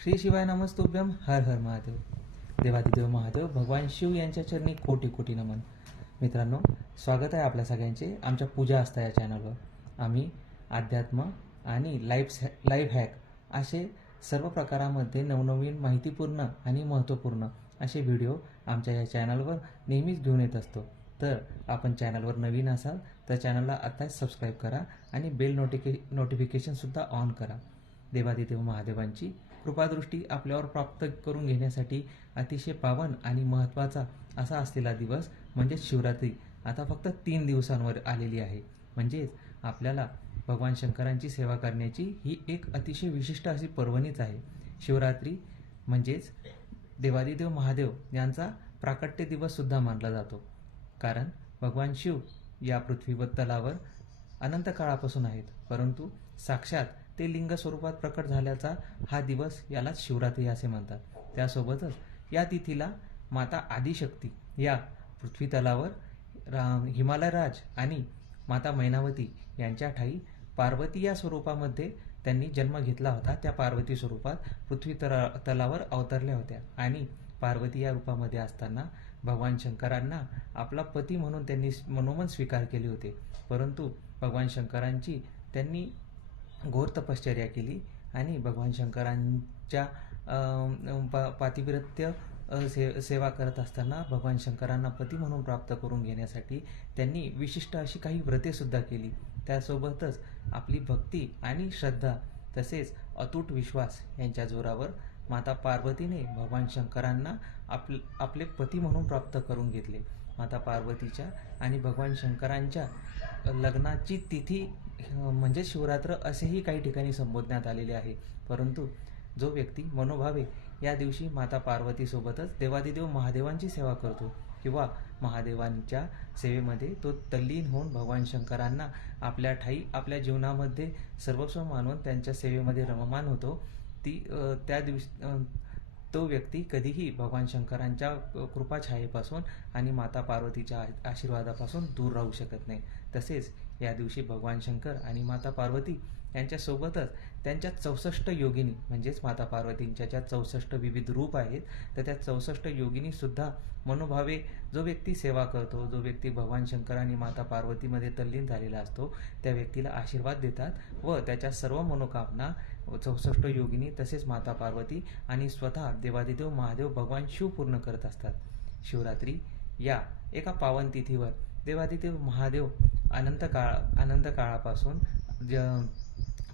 श्री शिवाय नमस्तुभ्यम हर हर महादेव. देवादिदेव महादेव भगवान शिव यांच्या चरणी कोटी कोटी नमन. मित्रांनो स्वागत आहे आपल्या सगळ्यांचे आमच्या पूजा असता या चॅनलवर आम्ही अध्यात्म आणि लाईफ लाईफ हॅक असे सर्व प्रकारामध्ये नवनवीन माहितीपूर्ण आणि महत्त्वपूर्ण असे व्हिडिओ आमच्या या चॅनलवर नेहमीच घेऊन येत असतो. तर आपण चॅनलवर नवीन असाल तर चॅनलला आत्ताच सबस्क्राईब करा आणि बेल नोटिके नोटिफिकेशनसुद्धा ऑन करा. देवादिदेव महादेवांची कृपादृष्टी आपल्यावर प्राप्त करून घेण्यासाठी अतिशय पावन आणि महत्त्वाचा असा असलेला दिवस म्हणजेच शिवरात्री. आता फक्त तीन दिवसांवर आलेली आहे. म्हणजेच आपल्याला भगवान शंकरांची सेवा करण्याची ही एक अतिशय विशिष्ट अशी पर्वणीच आहे. शिवरात्री म्हणजेच देवादिदेव महादेव यांचा प्राकट्य दिवससुद्धा मानला जातो. कारण भगवान शिव या पृथ्वी तलावर अनंत काळापासून आहेत. परंतु साक्षात ते लिंग स्वरूपात प्रकट झाल्याचा हा दिवस यालाच शिवरात्री असे म्हणतात. त्यासोबतच या तिथीला माता आदिशक्ती या पृथ्वी तलावर रा हिमालयराज आणि माता मैनावती यांच्या ठाई पार्वती या स्वरूपामध्ये त्यांनी जन्म घेतला होता. त्या पार्वती स्वरूपात पृथ्वी तला तलावर अवतरल्या होत्या आणि पार्वती या रूपामध्ये असताना भगवान शंकरांना आपला पती म्हणून त्यांनी मनोमन स्वीकार केले होते. परंतु भगवान शंकरांची त्यांनी घोर तपश्चर्या केली आणि भगवान शंकरांच्या अं, पा पातिव्रत्य से सेवा करत असताना भगवान शंकरांना पती म्हणून प्राप्त करून घेण्यासाठी त्यांनी विशिष्ट अशी काही व्रतेसुद्धा केली. त्यासोबतच आपली भक्ती आणि श्रद्धा तसेच अतूट विश्वास यांच्या जोरावर माता पार्वतीने भगवान शंकरांना आप आपले पती म्हणून प्राप्त करून घेतले. माता पार्वतीच्या आणि भगवान शंकरांच्या लग्नाची तिथी म्हणजे शिवरात्र असेही काही ठिकाणी संबोधण्यात आलेले आहे. परंतु जो व्यक्ती मनोभावे या दिवशी माता पार्वतीसोबतच देवादिदेव महादेवांची सेवा करतो किंवा महादेवांच्या सेवेमध्ये तो तल्लीन होऊन भगवान शंकरांना आपल्या ठाई आपल्या जीवनामध्ये सर्वस्व मानून त्यांच्या सेवेमध्ये रममान होतो ती त्या दिवशी तो व्यक्ती कधीही भगवान शंकरांच्या कृपाछायेपासून आणि माता पार्वतीच्या आशीर्वादापासून दूर राहू शकत नाही. तसेच या दिवशी भगवान शंकर आणि माता पार्वती यांच्यासोबतच त्यांच्या चौसष्ट योगिनी म्हणजेच माता पार्वतींच्या ज्या चौसष्ट विविध रूप आहेत तर त्या चौसष्ट योगिनीसुद्धा मनोभावे जो व्यक्ती सेवा करतो जो व्यक्ती भगवान शंकर आणि माता पार्वतीमध्ये तल्लीन झालेला असतो त्या व्यक्तीला आशीर्वाद देतात व त्याच्या सर्व मनोकामना चौसष्ट योगिनी तसेच माता पार्वती आणि स्वतः देवादिदेव महादेव भगवान शिव पूर्ण करत असतात. शिवरात्री या एका पावन तिथीवर देवादिदेव महादेव अनंत काळ अनंत काळापासून ज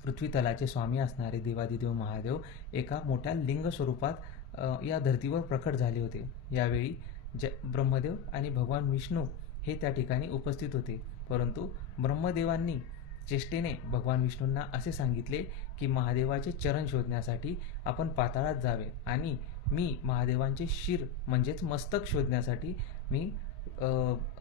पृथ्वी तलाचे स्वामी असणारे देवादिदेव महादेव एका मोठ्या लिंग स्वरूपात या धर्तीवर प्रकट झाले होते. यावेळी ज ब्रह्मदेव आणि भगवान विष्णू हे त्या ठिकाणी उपस्थित होते. परंतु ब्रह्मदेवांनी चेष्टेने भगवान विष्णूंना असे सांगितले की महादेवाचे चरण शोधण्यासाठी आपण पाताळात जावे आणि मी महादेवांचे शिर म्हणजेच मस्तक शोधण्यासाठी मी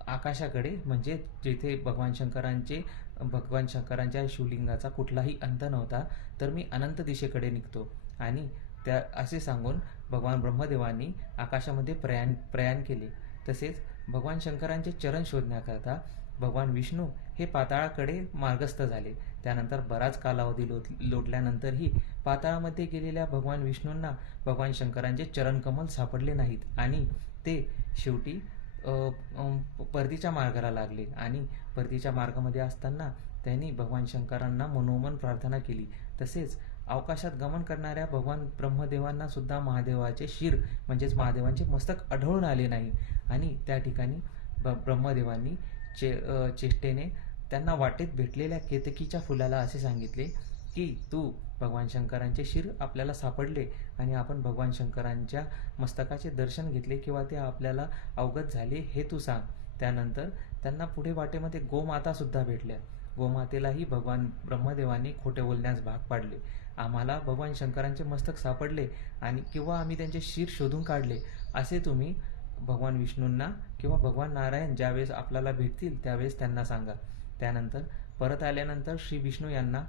आकाशाकडे म्हणजे जिथे भगवान शंकरांचे भगवान शंकरांच्या शिवलिंगाचा कुठलाही अंत नव्हता तर मी अनंत दिशेकडे निघतो. आणि त्या असे सांगून भगवान ब्रह्मदेवांनी आकाशामध्ये प्रयाण प्रयाण केले. तसेच भगवान शंकरांचे चरण शोधण्याकरता भगवान विष्णू हे पाताळाकडे मार्गस्थ झाले. त्यानंतर बराच कालावधी लोट लोटल्यानंतरही पाताळामध्ये गेलेल्या भगवान विष्णूंना भगवान शंकरांचे चरणकमल सापडले नाहीत. आणि ते शेवटी परतीच्या मार्गाला लागले. आणि परतीच्या मार्गामध्ये असताना त्यांनी भगवान शंकरांना मनोमन प्रार्थना केली. तसेच अवकाशात गमन करणाऱ्या भगवान ब्रह्मदेवांना सुद्धा महादेवाचे शिर म्हणजेच महादेवांचे मस्तक आढळून आले नाही. आणि त्या ठिकाणी ब ब्रह्मदेवांनी चे चेष्टेने त्यांना वाटेत भेटलेल्या केतकीच्या फुलाला असे सांगितले की तू भगवान शंकरांचे शिर आपल्याला सापडले आणि आपण भगवान शंकरांच्या मस्तकाचे दर्शन घेतले किंवा ते आपल्याला अवगत झाले हे तू सांग. त्यानंतर त्यांना पुढे वाटेमध्ये गोमातासुद्धा भेटल्या. गोमातेलाही भगवान ब्रह्मदेवांनी खोटे बोलण्यास भाग पाडले. आम्हाला भगवान शंकरांचे मस्तक सापडले आणि किंवा आम्ही त्यांचे शिर शोधून काढले. असे तुम्ही भगवान विष्णूंना किंवा भगवान नारायण ज्यावेळेस आपल्याला भेटतील त्यावेळेस त्यांना सांगा. त्यानंतर परत आल्यानंतर श्री विष्णू यांना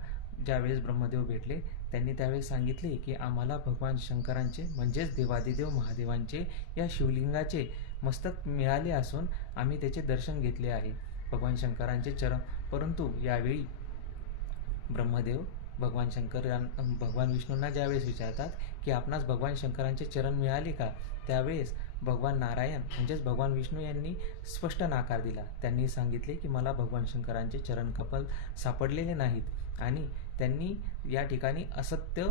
ज्यावेळेस ब्रह्मदेव भेटले त्यांनी त्यावेळेस सांगितले की आम्हाला भगवान शंकरांचे म्हणजेच देवादिदेव महादेवांचे या शिवलिंगाचे मस्तक मिळाले असून आम्ही त्याचे दर्शन घेतले आहे. भगवान शंकरांचे चरण परंतु यावेळी ब्रह्मदेव भगवान शंकर यां- भगवान विष्णूंना ज्यावेळेस विचारतात की आपणास भगवान शंकरांचे चरण मिळाले का? त्यावेळेस भगवान नारायण म्हणजेच भगवान विष्णू यांनी स्पष्ट नाकार दिला. त्यांनी सांगितले की मला भगवान शंकरांचे चरण कपल सापडलेले नाहीत आणि त्यांनी या ठिकाणी असत्य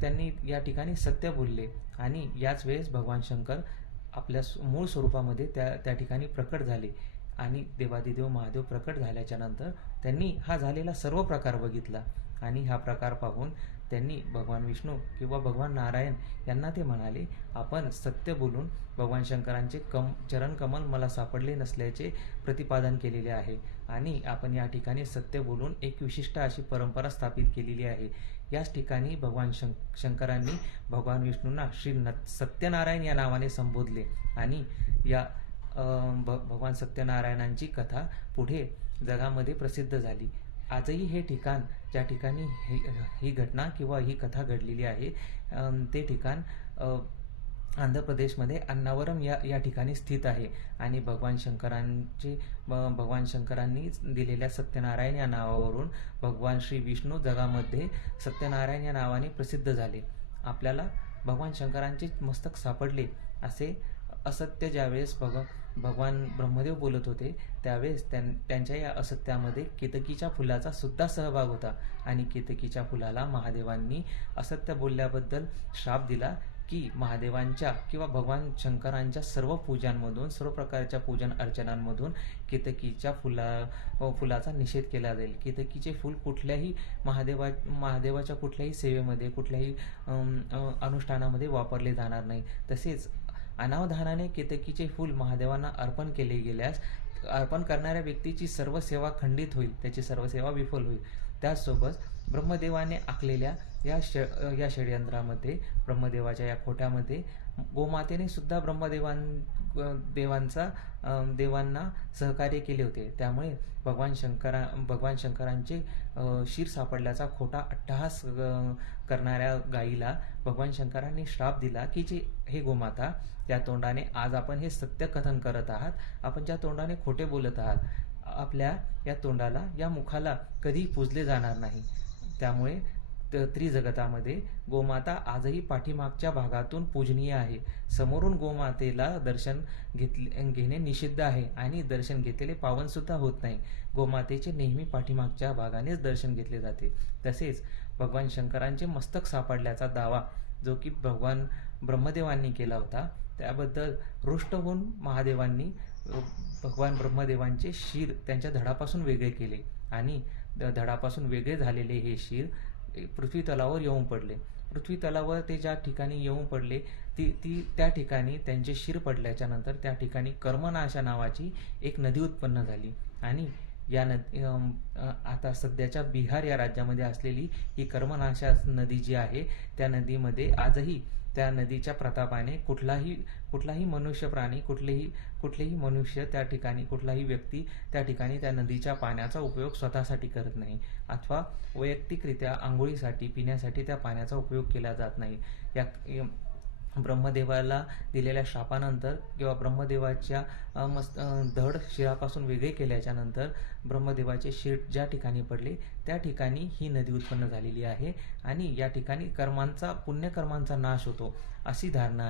त्यांनी या ठिकाणी सत्य बोलले. आणि याच वेळेस भगवान शंकर आपल्या मूळ स्वरूपामध्ये त्या त्या ठिकाणी प्रकट झाले. आणि देवादिदेव महादेव प्रकट झाल्याच्यानंतर त्यांनी हा झालेला सर्व प्रकार बघितला. आणि हा प्रकार पाहून त्यांनी भगवान विष्णू किंवा भगवान नारायण यांना ते म्हणाले आपण सत्य बोलून भगवान शंकरांचे कम चरण कमल मला सापडले नसल्याचे प्रतिपादन केलेले आहे आणि आपण या ठिकाणी सत्य बोलून एक विशिष्ट अशी परंपरा स्थापित केलेली आहे. याच ठिकाणी भगवान शं शंकरांनी भगवान विष्णूंना श्री न सत्यनारायण या नावाने संबोधले आणि या भ भगवान सत्यनारायणांची कथा पुढे जगामध्ये प्रसिद्ध झाली. आजही हे ठिकाण ज्या ठिकाणी ही ही घटना किंवा ही कथा घडलेली आहे ते ठिकाण आंध्र प्रदेशमध्ये अन्नावरम या या ठिकाणी स्थित आहे. आणि भगवान शंकरांचे ब- भगवान शंकरांनी दिलेल्या सत्यनारायण या नावावरून भगवान श्री विष्णू जगामध्ये सत्यनारायण या नावाने प्रसिद्ध झाले. आपल्याला भगवान शंकरांचे मस्तक सापडले असे असत्य ज्यावेळेस भग भगवान ब्रह्मदेव बोलत होते त्यावेळेस त्यां त्यांच्या या असत्यामध्ये केतकीच्या फुलाचा सुद्धा सहभाग होता आणि केतकीच्या फुलाला महादेवांनी असत्य बोलल्याबद्दल श्राप दिला की महादेवांच्या किंवा भगवान शंकरांच्या सर्व पूजांमधून सर्व प्रकारच्या पूजन अर्चनांमधून केतकीच्या फुला फुलाचा निषेध केला जाईल. केतकीचे फूल कुठल्याही महादेवा महादेवाच्या कुठल्याही सेवेमध्ये कुठल्याही अनुष्ठानामध्ये वापरले जाणार नाही. तसेच अनावधानाने केतकीचे फूल महादेवांना अर्पण केले गेल्यास अर्पण करणाऱ्या व्यक्तीची सर्व सेवा खंडित होईल त्याची सर्व सेवा विफल होईल. त्याचसोबत ब्रह्मदेवाने आखलेल्या या ष या षडयंत्रामध्ये ब्रह्मदेवाच्या या खोट्यामध्ये गोमातेने सुद्धा ब्रह्मदेवां देवांचा देवांना सहकार्य केले होते. त्यामुळे भगवान शंकरा भगवान शंकरांचे शिर सापडल्याचा खोटा अट्टहास करणाऱ्या गायीला भगवान शंकरांनी श्राप दिला की जे हे गोमाता त्या तोंडाने आज आपण हे सत्य कथन करत आहात. आपण ज्या तोंडाने खोटे बोलत आहात आपल्या या तोंडाला या मुखाला कधी पुजले जाणार नाही. त्यामुळे त्रिजगतामध्ये गोमाता आजही पाठीमागच्या भागातून पूजनीय आहे. समोरून गोमातेला दर्शन घेतले घेणे निषिद्ध आहे आणि दर्शन घेतलेले पावनसुद्धा होत नाही. गोमातेचे नेहमी पाठीमागच्या भागानेच दर्शन घेतले जाते. तसेच भगवान शंकरांचे मस्तक सापडल्याचा दावा जो की भगवान ब्रह्मदेवांनी केला होता त्याबद्दल रुष्ट होऊन महादेवांनी भगवान ब्रह्मदेवांचे शिर त्यांच्या धडापासून वेगळे केले आणि द- धडापासून वेगळे झालेले हे शिर पृथ्वी तलावर येऊन पडले. पृथ्वी तलावर ते ज्या ठिकाणी येऊन पडले ती ती त्या ठिकाणी त्यांचे शिर पडल्याच्या नंतर त्या ठिकाणी कर्मनाशा नावाची एक नदी उत्पन्न झाली. आणि या नदी आता सध्याच्या बिहार या राज्यामध्ये असलेली ही कर्मनाशा नदी जी आहे त्या नदीमध्ये आजही त्या नदीच्या प्रतापाने कुठलाही कुठलाही मनुष्य प्राणी कुठलेही कुठलेही मनुष्य त्या ठिकाणी कुठलाही व्यक्ती त्या ठिकाणी त्या नदीच्या पाण्याचा उपयोग स्वतःसाठी करत नाही. अथवा वैयक्तिकरित्या आंघोळीसाठी पिण्यासाठी त्या पाण्याचा उपयोग केला जात नाही. या ब्रह्मदेवाला दिलेल्या शापानंतर किंवा ब्रह्मदेवाच्या मस्त धड शिरापासून वेगळे केल्याच्यानंतर ब्रह्मदेवाचे शिर ज्या ठिकाणी पडले त्या ठिकाणी ही नदी उत्पन्न झालेली आहे आणि या ठिकाणी कर्मांचा पुण्यकर्मांचा नाश होतो अशी धारणा आहे.